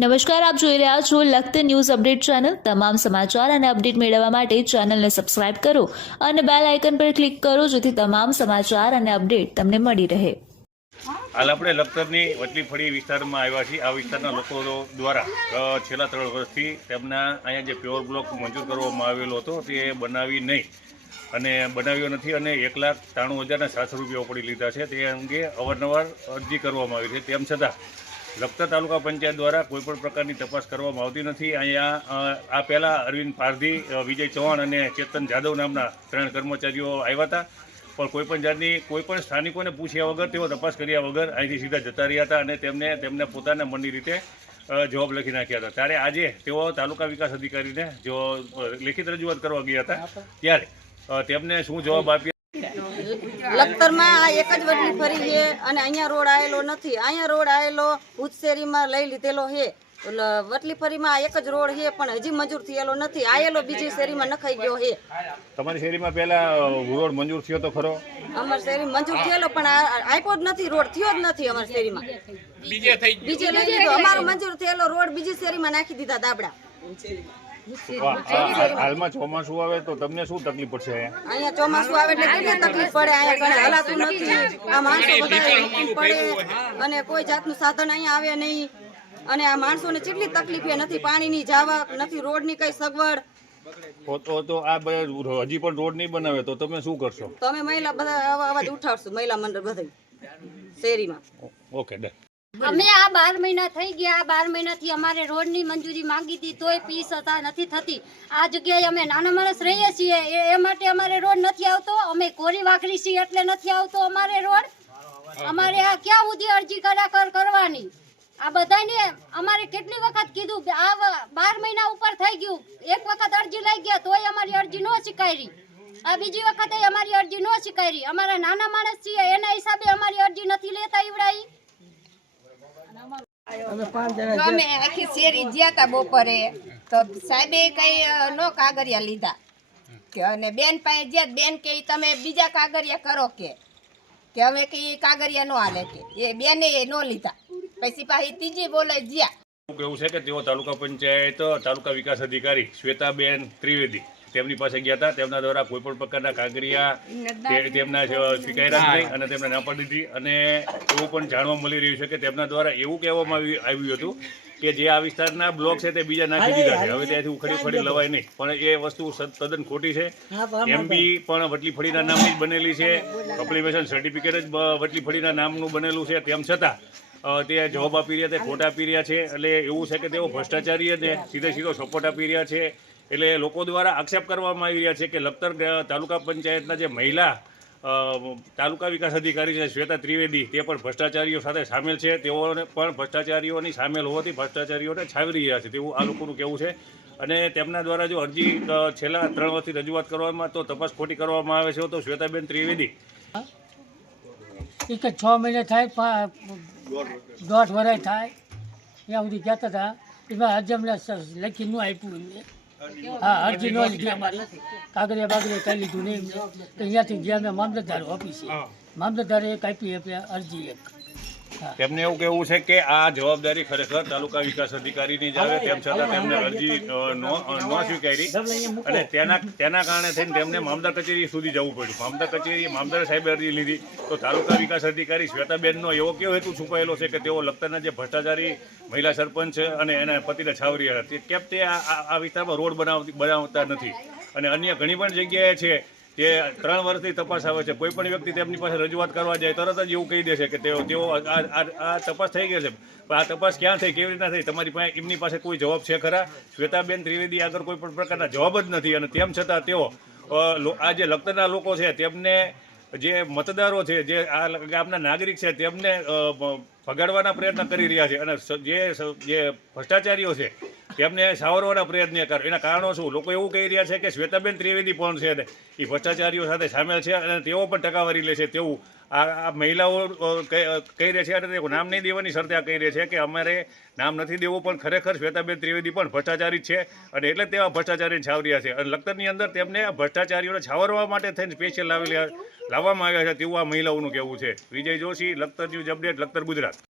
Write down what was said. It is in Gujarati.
નમસ્કાર, આપ જોઈ રહ્યા છો લખત ન્યૂઝ અપડેટ ચેનલ. તમામ સમાચાર અને અપડેટ મેળવવા માટે ચેનલને સબસ્ક્રાઇબ કરો અને બેલ આઇકન પર ક્લિક કરો જેથી તમામ સમાચાર અને અપડેટ તમને મળી રહે. હાલ આપણે લખતરની વટલી ફળી વિસ્તારમાં આવ્યા છીએ. આ વિસ્તારના લોકો દ્વારા છેલ્લા ત્રણ વર્ષથી તેમના અહીંયા જે પ્યોર બ્લોક મંજૂર કરવામાં આવેલો હતો તે બનાવી નહીં અને બનાવ્યો નથી અને એક લાખ ત્રાણું હજારના સાતસો રૂપિયા ઉપડી લીધા છે. તે અંગે અવારનવાર અરજી કરવામાં આવી છે. તેમ છતાં લખતર તાલુકા પંચાયત દ્વારા કોઈપણ પ્રકારની તપાસ કરવામાં આવતી નથી. અહીંયા આ પહેલાં અરવિંદ પારધી વિજય ચૌહાણ અને ચેતન જાદવ નામના ત્રણ કર્મચારીઓ આવ્યા હતા. પણ કોઈપણ જાતની કોઈપણ સ્થાનિકોને પૂછ્યા વગર, તેઓ તપાસ કર્યા વગર અહીંથી સીધા જતા રહ્યા હતા અને તેમને તેમને પોતાના મનની રીતે જવાબ લખી નાખ્યા હતા. ત્યારે આજે તેઓ તાલુકા વિકાસ અધિકારીને જો લેખિત રજૂઆત કરવા ગયા હતા, ત્યારે તેમને શું જવાબ આપ્યા? લખતરમાં આ એક જ વડલી ફરી છે અને અહીંયા રોડ આવેલો નથી. અહીંયા રોડ આવેલો ઉચ્ચેરીમાં લઈ લીધેલો છે. વટલી ફરીમાં આ એક જ રોડ છે પણ હજી મંજૂર થયેલો નથી. આયેલો બીજી શેરીમાં નખાઈ ગયો છે. તમારી શેરીમાં પહેલા રોડ મંજૂર થયો તો ખરો? અમારી શેરી મંજૂર થયેલો પણ આપ્યો જ નથી. રોડ થયો જ નથી અમારી શેરીમાં. બીજે લઈ લીધો. અમારો મંજૂર થયેલો રોડ બીજી શેરીમાં નાખી દીધા દાબડા. હાલમાં ચોમાસું આવે તો તમને શું તકલીફ પડશે? અહીંયા ચોમાસું આવે એટલે કેટલી તકલીફ પડે અહીંયા હલાતું નથી. આ માણસો બધા પડે અને કોઈ જાતનું સાધન અહીંયા આવે નહીં. અને આ માણસોને કેટલી તકલીફ એ નથી પાણીની જાવક નથી રોડની કઈ સગવડ. તો તો આ હજી પણ રોડ નહીં બનાવે તો તમે શું કરશો? તમે મહિલા બધા આવા અવાજ ઉઠાડશું મહિલા મંડળ બધા શેરીમાં. Okay done. અમે આ બાર મહિના થઈ ગયા બાર મહિનાથી અમારે રોડની મંજૂરી માંગી હતી, તોય પીસ હતા, નથી થતી. આ જગ્યાએ અમે નાના માણસ રહીએ છીએ, એ માટે અમારે રોડ નથી આવતો. અમે કોરી વાકરી છીએ એટલે નથી આવતો અમારે રોડ. અમારે આ ક્યાં સુધી અરજી કરાકર કરવાની? આ બધાને અમારે કેટલી વખત કીધું આ બાર મહિના ઉપર થઈ ગયું. એક વખત અરજી લઈ ગયા, તોય અમારી અરજી ન સ્વીકારી. આ બીજી વખતે અમારી અરજી ન સ્વીકારી. અમારા નાના માણસ છીએ, એના હિસાબે અમારી અરજી નથી લેતા ઈવડાઈ અમે આખી શેરી ગયા હતા બપોરે તો સાહેબે કઈ નો કાગરિયા લીધા. કે અને બેન પાસે જ્યાં બેન કે તમે બીજા કાગળિયા કરો કે? કે હવે કે કાગરિયા કાગળિયા નો હાલે કે? એ બેને એ નો લીધા. પછી પાછી ત્રીજી બોલે જ્યાં એવું કેવું છે કે તેઓ તાલુકા પંચાયત તાલુકા વિકાસ અધિકારી શ્વેતાબેન ત્રિવેદી. તેમની પાસે ગયા હતા. તેમના દ્વારા કોઈ પણ પ્રકારના કાંકરિયા તેમના સ્વીકાર્યા નહીં અને તેમને ના પાડી દીધી. અને એવું પણ જાણવા મળી રહ્યું છે કે તેમના દ્વારા એવું કહેવામાં આવ્યું હતું કે જે આ વિસ્તારના બ્લોક છે તે બીજા નાખી દીધા છે. હવે ત્યાંથી ઉખડી ફડી લવાય નહીં. પણ એ વસ્તુ તદ્દન ખોટી છે. એમબી પણ વટલી ફળીના નામની જ બનેલી છે. એપ્લિકેશન સર્ટિફિકેટ જ બ- વટલી ફળીના નામનું બનેલું છે. તેમ છતાં તે જવાબ આપી રહ્યા તે ખોટા આપી રહ્યા છે. એટલે એવું છે કે તેઓ ભ્રષ્ટાચારી અને સીધે સીધો સપોર્ટ આપી રહ્યા છે. એટલે લોકો દ્વારા આક્ષેપ કરવામાં આવી રહ્યા છે કે લખતર તાલુકા પંચાયતના જે મહિલા તાલુકા વિકાસ અધિકારી છે શ્વેતા ત્રિવેદી, તે પણ ભ્રષ્ટાચારીઓ સાથે સામેલ છે. તેઓને પણ ભ્રષ્ટાચારીઓની સામેલ હોવાથી ભ્રષ્ટાચારીઓને છાવી રહ્યા છે. તેવું આ લોકોનું કહેવું છે. અને તેમના દ્વારા જો અરજી છેલ્લા ત્રણ વર્ષથી રજૂઆત કરવામાં તો તપાસ ખોટી કરવામાં આવે છે તો શ્વેતાબેન ત્રિવેદી. એક જ છ મહિને થાય દોઢ વર્ષ થાય, ત્યાં સુધી કહેતા હતા. એમાં સ- લખી ન આપ્યું હા અરજી નો કાગળિયા બાગળિયા કઈ લીધું નહીં તો અહીંયાથી ગયા મેં મામલતદાર ઓફિસે મામલતદારે એક આપી આપ્યા અરજી એક. તેમને એવું કહેવું છે કે આ જવાબદારી ખરેખર તાલુકા વિકાસ અધિકારીની જ આવે તેમ છતાં તેમને અરજી નો સ્વીકારી. અને તેના તેના કારણે થઈને તેમને મામદાર કચેરી સુધી જવું પડ્યું. મામદાર કચેરી મામદાર સાહેબે અરજી લીધી. તો તાલુકા વિકાસ અધિકારી શ્વેતાબેનનો એવો કેવો હેતુ છુપાયેલો છે કે તેઓ લગતાના જે ભ્રષ્ટાચારી મહિલા સરપંચ છે અને એના પતિને છાવરી હતી કેમ તે આ વિસ્તારમાં રોડ બનાવતી બનાવતા નથી? અને અન્ય ઘણી પણ જગ્યાએ છે તે ત્રણ વર્ષથી તપાસ આવે છે. કોઈ પણ વ્યક્તિ તેમની પાસે રજૂઆત કરવા જાય, તરત જ એવું કહી દેશે કે તેઓ તેઓ આ તપાસ થઈ ગઈ છે. પણ આ તપાસ ક્યાં થઈ? કેવી રીતના થઈ? તમારી પાસે, એમની પાસે કોઈ જવાબ છે ખરા? શ્વેતાબેન ત્રિવેદી આગળ કોઈ પણ પ્રકારના જવાબ જ નથી. અને તેમ છતાં તેઓ આ જે લખતરના લોકો છે, તેમને જે મતદારો છે, જે આ ગામના નાગરિક છે, તેમને ભગાડવાના પ્રયત્ન કરી રહ્યા છે. અને જે જે ભ્રષ્ટાચારીઓ છે તેમને સાવરવાના પ્રયત્ન કર એના કારણો શું? લોકો એવું કહી રહ્યા છે કે શ્વેતાબેન ત્રિવેદી પણ છે ને એ ભ્રષ્ટાચારીઓ સાથે સામેલ છે અને તેઓ પણ ટકાવારી લે છે તેવું આ આ મહિલાઓ કહી રહી છે. અને નામ નહીં દેવાની શરતે આ કહી રહી છે કે અમારે નામ નથી દેવું, પણ ખરેખર શ્વેતાબેન ત્રિવેદી પણ ભ્રષ્ટાચારી છે અને એટલે તેવા ભ્રષ્ટાચારીને છાવર્યા છે અને લખતરની અંદર તેમને ભ્રષ્ટાચારીઓને છાવરવા માટે થઈને સ્પેશિયલ લાવેલા લાવવામાં આવ્યા છે તેવું આ મહિલાઓનું કહેવું છે. Vijay Joshi, Lakhtar news update, Lakhtar Gujarat.